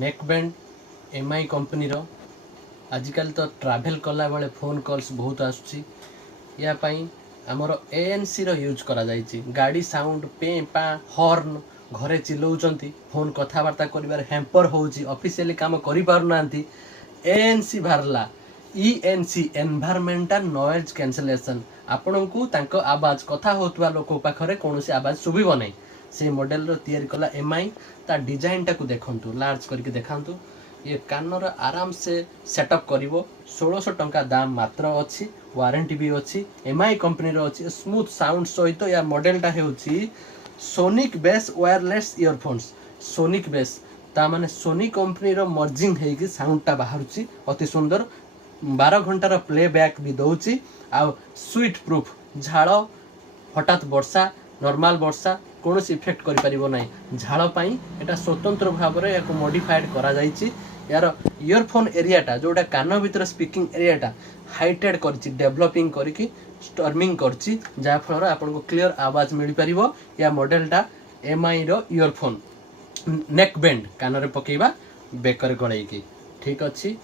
Neckband MI company रो आजिकल तो travel कला बेले फोन कॉल्स बहुत आसुची या पाई हमर एएनसी रो यूज करा जाईची गाड़ी साउंड पे पा हॉर्न घरे चिल्लाउचंती फोन कथावार्ता करिबार हैम्पर होउची ऑफिशियली काम करि पारु नांती एएनसी भारला ईएनसी एनवायरमेंटल नॉइज कैंसलेशन आपनकू तांको आवाज कथा होतवा लोक पाखरे कोनोसी आवाज सुबिबो नै से मॉडल रो तैयारी कला एमआई ता डिजाइन टाकू देखंतु लार्ज करके देखांतु ये कानर आराम से सेटअप करिवो 1600 टंका दाम मात्र अछि वारंटी भी अछि एमआई कंपनी रो अछि स्मूथ साउंड सहित या मॉडलटा हेउछि sonic bass wireless earphones sonic bass ता माने सोनी कंपनी रो मर्जिंग हेकी साउंडटा बाहरुछि अति सुंदर 12 घंटार प्ले बैक भी दउछि आ स्वीट प्रूफ झाड़ हठात वर्षा नॉर्मल वर्षा कौन इफेक्ट करि परिबो नै झाड़ पाई एटा स्वतंत्र भाव रे एको मॉडिफाइड करा जाईछि यार इयरफोन एरियाटा जोटा कान भीतर स्पीकिंग एरियाटा हाइटेड करछि डेवलपिंग करिकि स्टर्मिंग करछि जा फल आपन को क्लियर आवाज मिल परिबो या मॉडलटा एमआई रो इयरफोन नेक बैंड कान रे पकेबा बेकर गळैकी ठीक अछि।